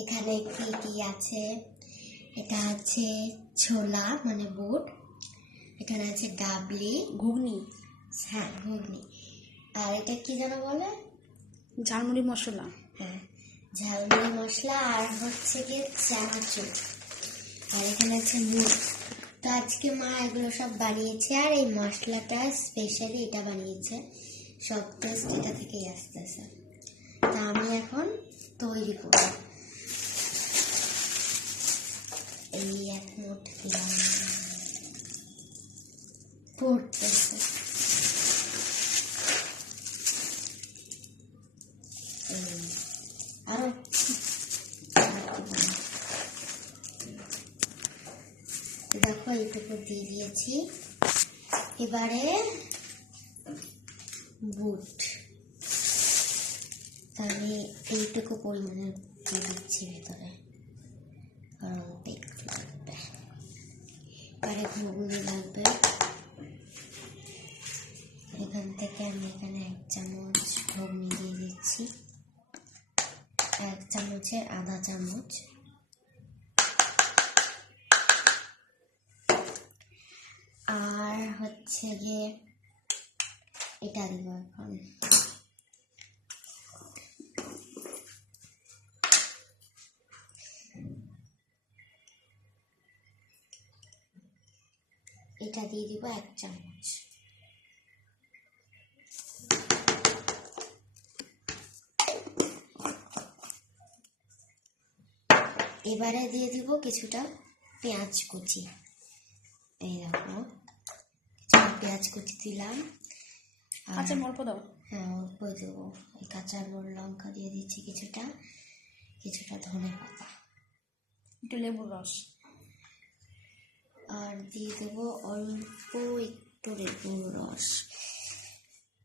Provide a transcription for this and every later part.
এখানে কি কি আছে, এটা আছে ছোলা মানে বুট, এখানে আছে ডাবলি ঘুগনি, হ্যাঁ ঘুগনি, আর এটা কি যেন বলে, ঝালমুড়ি মশলা, হ্যাঁ ঝালমুড়ি মশলা, আর হচ্ছে কি চানাচুর, আর এখানে আছে মুড়ি। তো আজকে মা এগুলো সব বানিয়েছে, আর এই মশলাটা স্পেশালি এটা বানিয়েছে, সব টেস্ট এটা থেকেই আসতেছে। তা আমি এখন তৈরি করব। এই এক মুঠ দিলাম, পড়তেছে আরো দেখো এইটুকু দিয়ে দিয়েছি। এবারে বুট আমি এইটুকু পরিমাণে দিয়ে দিচ্ছি ভেতরে, কারণ দেখতে লাগবে। এবারে ঘুগনি লাগবে, এখান থেকে আমি এখানে 1 চামচ ঘুগনি দিয়ে দিচ্ছি, 1 চামচের আধা চামচ। আর হচ্ছে গিয়ে এটা দিব এখন, এটা দিয়ে দিব 1 চামচ। এবারে দিয়ে দিব কিছুটা পেঁয়াজ কুচি, এই দেখো কিছুটা পেঁয়াজ কুচি দিলাম। আচ্ছা অল্প দাও, হ্যাঁ অল্প দেবো, এই কাঁচা লঙ্কা দিয়ে দিচ্ছি কিছুটা, কিছুটা ধনে পাতা, একটু লেবুর রস, আর দিয়ে দেবো অল্প একটু লেবুর রস,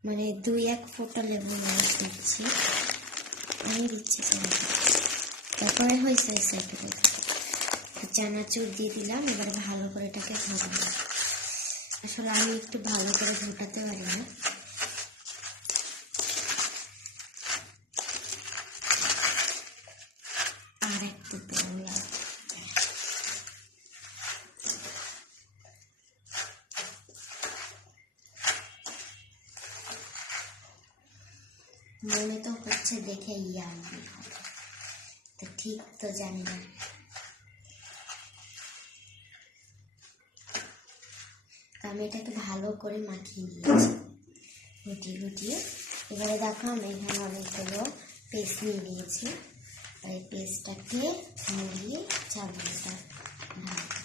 মানে 2-1 ফোঁটা লেবুর রস দিচ্ছি, আমি দিচ্ছি। তারপরে হয়েছে একটু চানাচুর দিয়ে দিলাম। এবার ভালো করে এটাকে ঘোরাবো। আসলে আমি একটু ভালো করে ঘোটাতে পারি না, আর একটু দৌড়া, মনে তো হচ্ছে দেখে ইয়ামি হবে, তো ঠিক তো জানি না। আমি এটাকে ভালো করে মাখিয়ে নিয়েছি গুটিয়ে। এবারে দেখো আমি এখানে অনেকগুলো পেস্ট নিয়ে নিয়েছি, আর এই পেস্টটাকে মুড়িয়ে চামচটা ঢালবো।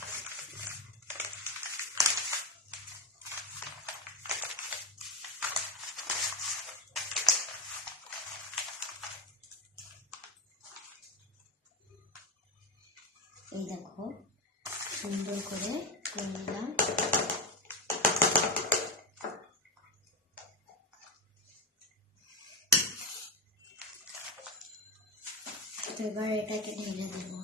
এই দেখো সুন্দর করে নিলাম। এবার এটাকে ঢেলে দেবো।